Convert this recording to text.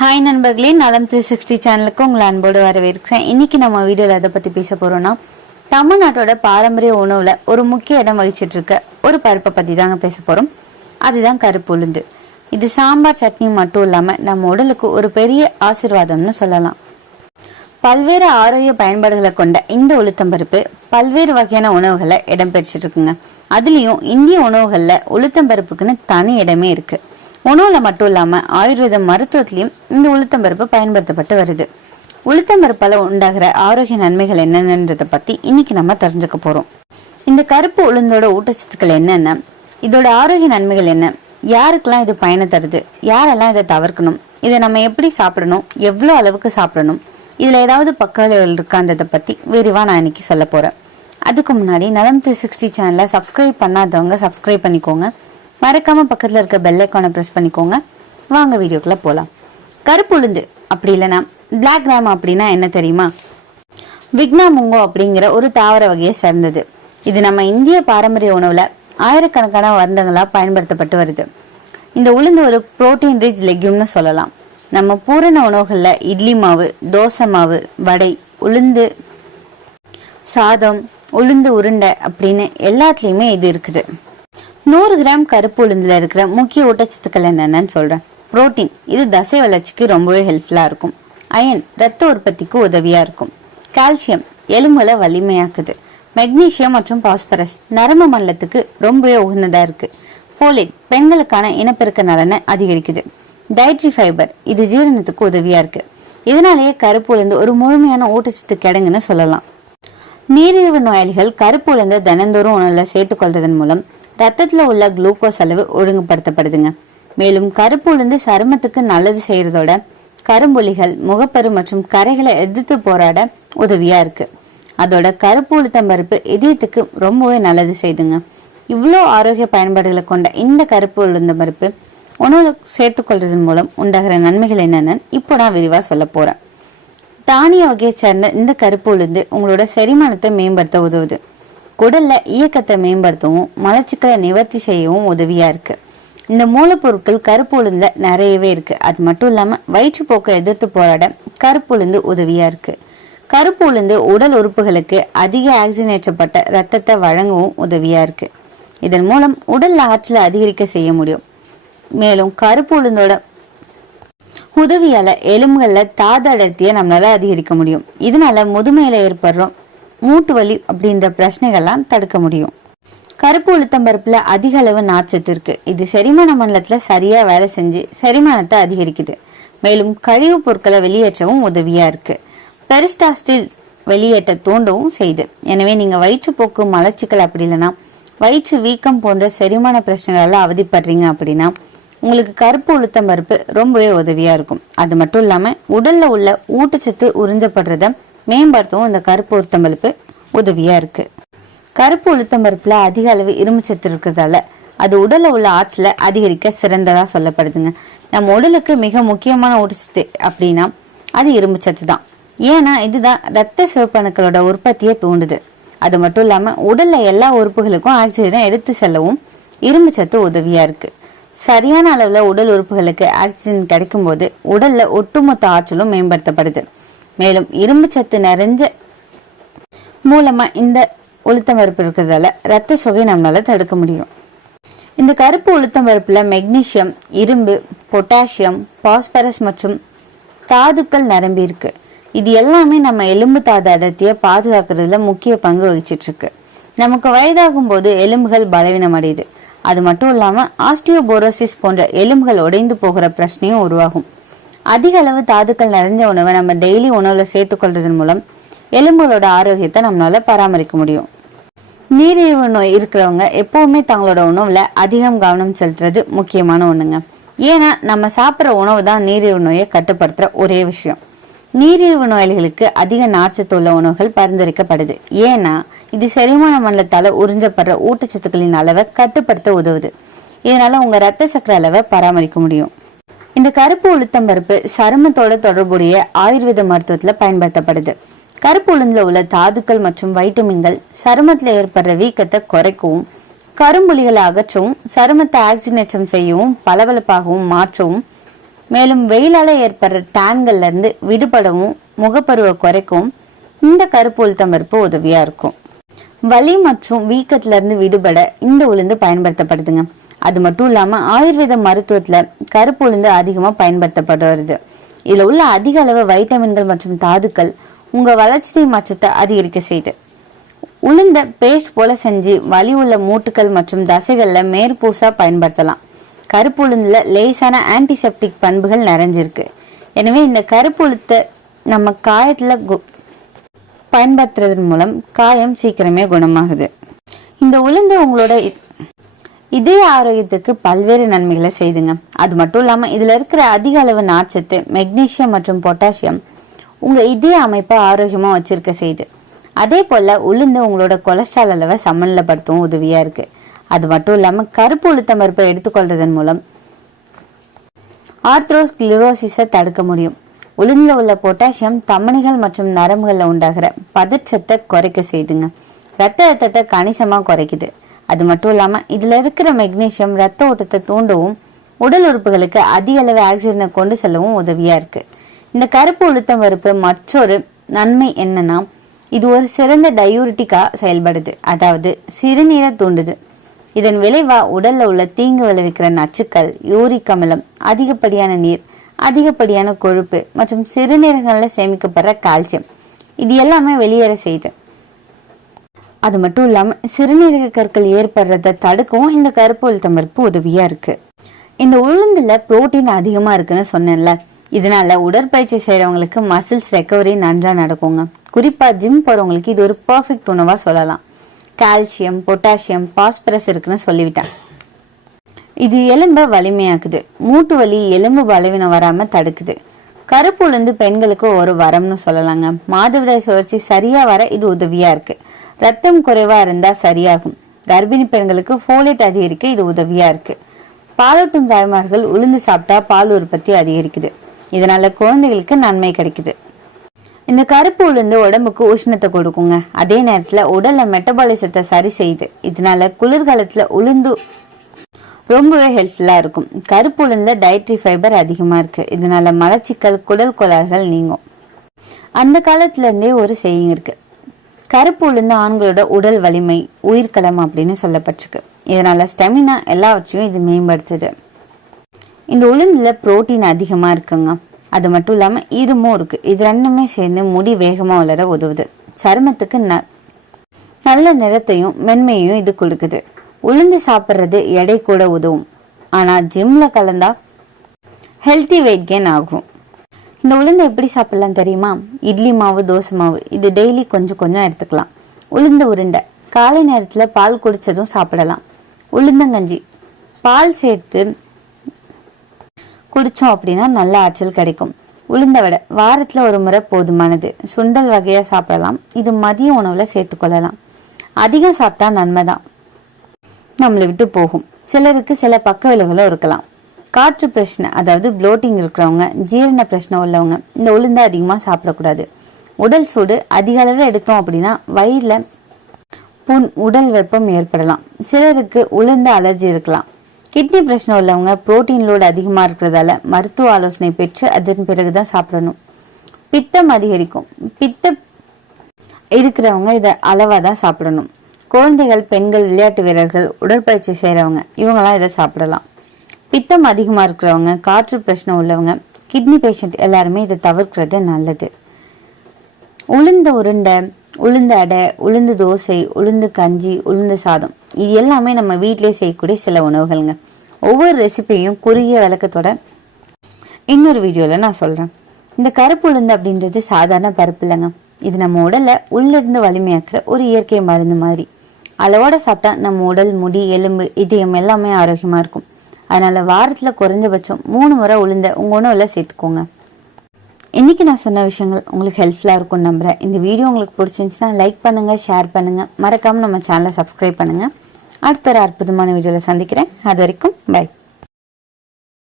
Hi நண்பர்களே, நலம் 360 சேனலுக்கு உங்களை அன்போடு வரவேற்கிறேன். இன்னைக்கு நம்ம வீடியோவில் எதை பற்றி பேச போகிறோம்னா, தமிழ்நாட்டோட பாரம்பரிய உணவில் ஒரு முக்கிய இடம் வகிச்சிட்டு இருக்க ஒரு பருப்பை பற்றி தாங்க பேச போகிறோம். அதுதான் கருப்பு உளுந்து. இது சாம்பார் சட்னி மட்டும் இல்லாமல் நம்ம உடலுக்கு ஒரு பெரிய ஆசீர்வாதம்னு சொல்லலாம். பல்வேறு ஆரோக்கிய பயன்பாடுகளை கொண்ட இந்த உளுத்தம்பருப்பு பல்வேறு வகையான உணவுகளை இடம் பெற்றிட்டு இருக்குங்க. அதுலேயும் இந்திய உணவுகளில் உளுத்தம்பருப்புக்குன்னு தனி இடமே இருக்குது. உணவுல மட்டும் இல்லாம ஆயுர்வேத மருத்துவத்திலையும் இந்த உளுத்தம்பருப்பு பயன்படுத்தப்பட்டு வருது. உளுத்தம்பருப்பால உண்டாகிற ஆரோக்கிய நன்மைகள் என்னென்னன்றதை பத்தி இன்னைக்கு நம்ம தெரிஞ்சுக்க போறோம். இந்த கருப்பு உளுந்தோட ஊட்டச்சத்துக்கள் என்னென்ன, இதோட ஆரோக்கிய நன்மைகள் என்ன, யாருக்கெல்லாம் இது பயனை தருது, யாரெல்லாம் இதை தவிர்க்கணும், இதை நம்ம எப்படி சாப்பிடணும், எவ்வளோ அளவுக்கு சாப்பிடணும், இதுல ஏதாவது பக்கவிளைவுகள் இருக்கான்றதை பத்தி விரிவா நான் இன்னைக்கு சொல்ல போறேன். அதுக்கு முன்னாடி நலம் 360 சேனலை சப்ஸ்கிரைப் பண்ணாதவங்க சப்ஸ்கிரைப் பண்ணிக்கோங்க. மறக்காம பக்கத்துல இருக்க பெல் ஐக்கானை பிரஸ் பண்ணிக்கோங்க. வாங்க வீடியோக்குள்ள போலாம். கருப்பு உளுந்து அப்படி இல்லைன்னா பிளாக் கிராம் அப்படின்னா என்ன தெரியுமா? விக்னாமுங்கோ அப்படிங்கிற ஒரு தாவர வகையை சேர்ந்தது. இது நம்ம இந்திய பாரம்பரிய உணவுல ஆயிரக்கணக்கான வருடங்களா பயன்படுத்தப்பட்டு வருது. இந்த உளுந்து ஒரு புரோட்டீன் ரிச் லெக்யூம்னு சொல்லலாம். நம்ம பூரண உணவுகள்ல இட்லி மாவு, தோசை மாவு, வடை, உளுந்து சாதம், உளுந்து உருண்டை அப்படின்னு எல்லாத்துலயுமே இது இருக்குது. 100 கிராம் கருப்பு உளுந்துல இருக்கிற முக்கிய ஊட்டச்சத்துக்கள் என்னென்னு சொல்றேன். புரோட்டீன், இது தசை வளர்ச்சிக்கு ரொம்பவே ஹெல்ப்ஃபுல்லா இருக்கும். அயன், ரத்த உற்பத்திக்கு உதவியா இருக்கும். கால்சியம், எலும்புகளை வலிமையாக்குது. மெக்னீசியம் மற்றும் பாஸ்பரஸ் நரம்பு மண்டலத்துக்கு ரொம்பவே உகந்ததா இருக்கு. ஃபோலேட், பெண்களுக்கான இனப்பெருக்க நலனை அதிகரிக்குது. டயட்ரி ஃபைபர், இது ஜீரணத்துக்கு உதவியா இருக்கு. இதனாலேயே கருப்பு உளுந்து ஒரு முழுமையான ஊட்டச்சத்து கிடங்குன்னு சொல்லலாம். நீரிழிவு நோயாளிகள் கருப்பு உளுந்தை தினந்தோறும் உணவுல சேர்த்துக்கொள்றதன் மூலம் ரத்தத்துல உள்ள குளுக்கோஸ் அளவு ஒழுங்குபடுத்தப்படுதுங்க. மேலும் கருப்பு உளுந்து சருமத்துக்கு நல்லது செய்யறதோட கரும்புலிகள், முகப்பரு மற்றும் கரைகளை எதிர்த்து போராட உதவியா இருக்கு. அதோட கருப்பு உளுத்தம்பருப்பு இதயத்துக்கு ரொம்பவே நல்லது செய்துங்க. இவ்வளோ ஆரோக்கிய பயன்பாடுகளை கொண்ட இந்த கருப்பு உளுந்தம்பருப்பு உணவுல சேர்த்துக்கொள்றதன் மூலம் உண்டாகிற நன்மைகள் என்னென்னு இப்போ நான் விரிவா சொல்ல போறேன். தானிய வகையை சேர்ந்த இந்த கருப்பு உளுந்து உங்களோட செரிமானத்தை மேம்படுத்த உதவுது. குடல்ல இயக்கத்தை மேம்படுத்தவும் மலச்சிக்கலை நிவர்த்தி செய்யவும் உதவியா இருக்கு. இந்த மூலப்பொருட்கள் கருப்பு உளுந்துல நிறையவே இருக்கு. அது மட்டும் இல்லாம வயிற்றுப்போக்கை எதிர்த்து போராட கருப்பு உளுந்து உதவியா இருக்கு. கருப்பு உளுந்து உடல் உறுப்புகளுக்கு அதிக ஆக்சிஜனேற்றப்பட்ட ரத்தத்தை வழங்கவும் உதவியா இருக்கு. இதன் மூலம் உடல் ஆற்றலை அதிகரிக்க செய்ய முடியும். மேலும் கருப்பு உளுந்தோட உதவியால எலும்புகள்ல தாது அடர்த்தியை நம்மளால அதிகரிக்க முடியும். இதனால முதுமையில ஏற்படுறோம் மூட்டு வலி அப்படின்ற பிரச்சனைகள்லாம் தடுக்க முடியும். கருப்பு உளுத்தம்பருப்புல அதிக அளவு நார்ச்சத்து இருக்கு. இது செரிமான மண்டலத்துல சரியா வேலை செஞ்சு செரிமானத்தை அதிகரிக்குது. மேலும் கழிவு பொருட்களை வெளியேற்றவும் உதவியா இருக்கு. பெரிஸ்டால்சிஸ் வெளியேற்ற தூண்டவும் செய்யுது. எனவே நீங்க வயிற்றுப்போக்கு, மலச்சிக்கல் அப்படி இல்லைன்னா வயிற்று வீக்கம் போன்ற செரிமான பிரச்சனைகளால அவதிப்படுறீங்க அப்படின்னா உங்களுக்கு கருப்பு உளுத்தம்பருப்பு ரொம்பவே உதவியா இருக்கும். அது மட்டும் இல்லாம உடல்ல உள்ள ஊட்டச்சத்து உறிஞ்சப்படுறத மேம்படுத்தவும் இந்த கருப்பு உளுத்தம்பருப்பு உதவியா இருக்கு. கருப்பு உளுத்தம்பருப்புல அதிக அளவு இரும்புச்சத்து இருக்கிறதால அது உடல்ல உள்ள ஆற்றலை அதிகரிக்க சிறந்ததா சொல்லப்படுதுங்க. நம்ம உடலுக்கு மிக முக்கியமான ஊட்டச்சத்து அப்படின்னா அது இரும்புச்சத்து தான். ஏன்னா இதுதான் ரத்த சிவப்பணுக்களோட உற்பத்தியை தூண்டுது. அது மட்டும் இல்லாம உடல்ல எல்லா உறுப்புகளுக்கும் ஆக்சிஜனை எடுத்து செல்லவும் இரும்புச்சத்து உதவியா இருக்கு. சரியான அளவுல உடல் உறுப்புகளுக்கு ஆக்சிஜன் கிடைக்கும் போது உடல்ல ஒட்டுமொத்த ஆற்றலும் மேம்படுத்தப்படுது. மேலும் இரும்பு சத்து நிறைஞ்ச மூலமா இந்த உளுத்தம்பருப்பு இருக்கிறதால ரத்த சோகை நம்மளால தடுக்க முடியும். இந்த கருப்பு உளுத்தம்பருப்புல மெக்னீசியம், இரும்பு, பொட்டாசியம், பாஸ்பரஸ் மற்றும் தாதுக்கள் நிரம்பி இருக்கு. இது எல்லாமே நம்ம எலும்பு தாது அடர்த்தியை பாதுகாக்கிறதுல முக்கிய பங்கு வகிச்சிட்டு இருக்கு. நமக்கு வயதாகும் போது எலும்புகள் பலவீனம் அடையுது. அது மட்டும் இல்லாம ஆஸ்டியோபோரோசிஸ் போன்ற எலும்புகள் உடைந்து போகிற பிரச்சனையும் உருவாகும். அதிக அளவு தாதுக்கள் நிறைஞ்ச உணவை நம்ம டெய்லி உணவுல சேர்த்துக்கொள்றதன் மூலம் எலும்புகளோட ஆரோக்கியத்தை நம்மளால பராமரிக்க முடியும். நீரிழிவு நோய் இருக்கிறவங்க எப்பவுமே தங்களோட உணவுல அதிகம் கவனம் செலுத்துறது முக்கியமான ஒண்ணுங்க. ஏன்னா நம்ம சாப்பிட்ற உணவு தான் நீரிழிவு நோயை கட்டுப்படுத்துற ஒரே விஷயம். நீரிழிவு நோயாளிகளுக்கு அதிக நார்ச்சத்து உள்ள உணவுகள் பரிந்துரைக்கப்படுது. ஏன்னா இது செரிமான மண்டலத்தால உறிஞ்சப்படுற ஊட்டச்சத்துக்களின் அளவை கட்டுப்படுத்த உதவுது. இதனால உங்க ரத்த சக்கரை அளவை பராமரிக்க முடியும். இந்த கருப்பு உளுத்தம்பருப்பு சருமத்தோட தொடர்புடைய ஆயுர்வேத மருத்துவத்துல பயன்படுத்தப்படுது. கருப்பு உளுந்துல உள்ள தாதுக்கள் மற்றும் வைட்டமின்கள் சருமத்துல ஏற்படுற வீக்கத்தை குறைக்கவும், கரும்புலிகளை அகற்றவும், சருமத்தை ஆக்சிஜனேற்றம் செய்யவும், பளபளப்பாகவும் மாற்றவும் மேலும் வெயிலால ஏற்படுற டேன்கள்ல இருந்து விடுபடவும் முகப்பருவை குறைக்கவும் இந்த கருப்பு உளுத்தம் பருப்பு உதவியா இருக்கும். வலி மற்றும் வீக்கத்துல இருந்து விடுபட இந்த உளுந்து பயன்படுத்தப்படுதுங்க. அது மட்டும் இல்லாம ஆயுர்வேத மருத்துவத்துல கருப்பு உளுந்து அதிகமா பயன்படுத்தப்பட்டு வருது. இதுல உள்ள அதிக அளவு வைட்டமின்கள் மற்றும் தாதுக்கள் உங்க வளர்ச்சி மாற்றத்தை அதிகரிக்க செய்யுது. உளுந்த பேஸ்ட் போல செஞ்சு வலி உள்ள மூட்டுகள் மற்றும் தசைகள்ல மேற்பூசா பயன்படுத்தலாம். கருப்பு உளுந்துல லேசான ஆன்டிசெப்டிக் பண்புகள் நிறைஞ்சிருக்கு. எனவே இந்த கருப்பு உளுத்தை நம்ம காயத்துல பயன்படுத்துறதன் மூலம் காயம் சீக்கிரமே குணமாகுது. இந்த உளுந்து உங்களோட இதய ஆரோக்கியத்துக்கு பல்வேறு நன்மைகளை செய்துங்க. அது மட்டும் இல்லாம இதுல இருக்கிற அதிக அளவு நார்ச்சத்து, மெக்னீசியம் மற்றும் பொட்டாசியம் உங்க இதய அமைப்பை ஆரோக்கியமா வச்சிருக்க செய்யுது. அதே போல உளுந்து உங்களோட கொலஸ்ட்ரால் அளவை சமநிலைப்படுத்தவும் உதவியா இருக்கு. அது மட்டும் இல்லாம கருப்பு உளுத்தம் பருப்பை எடுத்துக்கொள்றதன் மூலம் ஆர்த்ரோஸ்க்ளிரோசிஸை தடுக்க முடியும். உளுந்துல உள்ள பொட்டாசியம் தமனிகள் மற்றும் நரம்புகள்ல உண்டாகிற பதற்றத்தை குறைக்க செய்துங்க. ரத்த அழுத்தத்தை கணிசமா குறைக்குது. அது மட்டும் இல்லாம இதுல இருக்கிற மெக்னீசியம் ரத்த ஓட்டத்தை தூண்டவும் உடல் உறுப்புகளுக்கு அதிக அளவு ஆக்சிஜனை கொண்டு செல்லவும் உதவியா இருக்கு. இந்த கருப்பு உளுத்தம் பருப்பு மற்றொரு நன்மை என்னன்னா, இது ஒரு சிறந்த டயூரிட்டிக்கா செயல்படுது. அதாவது சிறுநீரை தூண்டுது. இதன் விளைவா உடல்ல உள்ள தீங்கு விளைவிக்கிற நச்சுக்கள், யூரிக் அமிலம், அதிகப்படியான நீர், அதிகப்படியான கொழுப்பு மற்றும் சிறுநீரகங்கள்ல சேமிக்கப்படுற கால்சியம் இது எல்லாமே வெளியேற செய்யுது. அது மட்டும் இல்லாம சிறுநீரக கற்கள் ஏற்படுறத தடுக்கவும் இந்த கருப்பு உளுத்தம் பருப்பு உதவியா இருக்கு. இந்த உளுந்துல புரோட்டீன் அதிகமா இருக்குன்னு சொன்னேன்ல, இதனால உடற்பயிற்சி செய்யறவங்களுக்கு மசில்ஸ் ரெக்கவரி நன்றா நடக்குங்க. குறிப்பா ஜிம் போறவங்களுக்கு இது ஒரு பர்ஃபெக்ட் உணவா சொல்லலாம். கால்சியம், பொட்டாசியம், பாஸ்பரஸ் இருக்குன்னு சொல்லிவிட்டேன். இது எலும்பை வலிமையாக்குது. மூட்டு வலி, எலும்பு பலவீனம் வராம தடுக்குது. கருப்பு உளுந்து பெண்களுக்கு ஒரு வரம்னு சொல்லலாங்க. மாதவிடாய் சுழற்சி சரியா வர இது உதவியா இருக்கு. ரத்தம் குறைவா இருந்தா சரியாகும். கர்ப்பிணி பெண்களுக்கு ஃபோலேட் அதிகரிக்க இது உதவியா இருக்கு. பாலூட்டும் தாய்மார்கள் உளுந்து சாப்பிட்டா பால் உற்பத்தி அதிகரிக்குது. இதனால குழந்தைகளுக்கு நன்மை கிடைக்குது. இந்த கருப்பு உளுந்து உடம்புக்கு உஷ்ணத்தை கொடுக்குங்க. அதே நேரத்துல உடல்ல மெட்டபாலிசத்தை சரி செய்யுது. இதனால குளிர்காலத்துல உளுந்து ரொம்பவே ஹெல்ப்ஃபுல்லா இருக்கும். கருப்பு உளுந்துல டயட்ரி ஃபைபர் அதிகமா இருக்கு. இதனால மலச்சிக்கல், குடல் கோளாறுகள் நீங்கும். அந்த காலத்துல இருந்தே ஒரு செய்யுங்க இருக்கு, கருப்பு உளுந்து ஆண்களோட உடல் வலிமை, உயிர்கலம் அப்படின்னு சொல்லப்பட்டிருக்கு. இதனால ஸ்டெமினா எல்லாவற்றையும் இது மேம்படுத்துது. இந்த உளுந்துல புரோட்டீன் அதிகமா இருக்குங்க. அது மட்டும் இல்லாம இரும்பும் இருக்கு. இது ரெண்டுமே சேர்ந்து முடி வேகமா வளர உதவுது. சருமத்துக்கு நல்ல நிறத்தையும் மென்மையும் இது கொடுக்குது. உளுந்து சாப்பிட்றது எடை கூட உதவும். ஆனா ஜிம்ல கலந்தா ஹெல்த்தி வெயிட் கெயின் ஆகும். இந்த உளுந்து எப்படி சாப்பிடலாம் தெரியுமா? இட்லி மாவு, தோசை மாவு இது டெய்லி கொஞ்சம் கொஞ்சம் எடுத்துக்கலாம். உளுந்து உருண்டை காலை நேரத்துல பால் குடிச்சதும் சாப்பிடலாம். உளுந்தங்கஞ்சி பால் சேர்த்து குடிச்சோம் அப்படின்னா நல்ல ஆற்றல் கிடைக்கும். உளுந்த வடை வாரத்துல ஒரு முறை போதுமானது. சுண்டல் வகையா சாப்பிடலாம். இது மதிய உணவுல சேர்த்துக்கொள்ளலாம். அதிகம் சாப்பிட்டா நன்மைதான், நம்மளை விட்டு போகும். சிலருக்கு சில பக்க விளைவுகளும் இருக்கலாம். காற்று பிரச்சனை, அதாவது ப்ளோட்டிங் இருக்கிறவங்க, ஜீரண பிரச்சனை உள்ளவங்க இந்த உளுந்தை அதிகமா சாப்பிடக்கூடாது. உடல் சூடு அதிக அளவில் எடுத்தோம் அப்படின்னா வயிறுல புண், உடல் வெப்பம் ஏற்படலாம். சிலருக்கு உளுந்த அலர்ஜி இருக்கலாம். கிட்னி பிரச்சனை உள்ளவங்க புரோட்டீன் லோடு அதிகமா இருக்கிறதால மருத்துவ ஆலோசனை பெற்று அதன் பிறகுதான் சாப்பிடணும். பித்தம் அதிகரிக்கும். பித்தம் இருக்கிறவங்க இதை அளவா தான் சாப்பிடணும். குழந்தைகள், பெண்கள், விளையாட்டு வீரர்கள், உடற்பயிற்சி செய்யறவங்க இவங்கெல்லாம் இதை சாப்பிடலாம். பித்தம் அதிகமா இருக்கிறவங்க, காற்று பிரச்சனை உள்ளவங்க, கிட்னி பேஷண்ட் எல்லாருமே இதை தவிர்க்கிறது நல்லது. உளுந்த உருண்டை, உளுந்து அடை, உளுந்து தோசை, உளுந்து கஞ்சி, உளுந்து சாதம் இது எல்லாமே நம்ம வீட்டிலே செய்யக்கூடிய சில உணவுகள்ங்க. ஒவ்வொரு ரெசிபியும் குறுகிய விளக்கத்தோட இன்னொரு வீடியோல நான் சொல்றேன். இந்த கருப்பு உளுந்து அப்படின்றது சாதாரண பருப்பு இல்லைங்க. இது நம்ம உடலை உள்ளிருந்து வலிமையாக்குற ஒரு இயற்கை மருந்து மாதிரி. அளவோட சாப்பிட்டா நம்ம உடல், முடி, எலும்பு, இதயம் எல்லாமே ஆரோக்கியமா இருக்கும். அதனால வாரத்துல குறைஞ்சபட்சம் 3 முறை உளுந்த உங்க உணவுல சேர்த்துக்கோங்க. இன்னைக்கு நான் சொன்ன விஷயங்கள் உங்களுக்கு ஹெல்ப்ஃபுல்லா இருக்கும் நம்புறேன். இந்த வீடியோ உங்களுக்கு பிடிச்சிருந்துச்சுன்னா லைக் பண்ணுங்க, ஷேர் பண்ணுங்க, மறக்காம நம்ம சேனலை சப்ஸ்கிரைப் பண்ணுங்க. அடுத்த ஒரு அற்புதமான வீடியோல சந்திக்கிறேன். அது வரைக்கும் பை.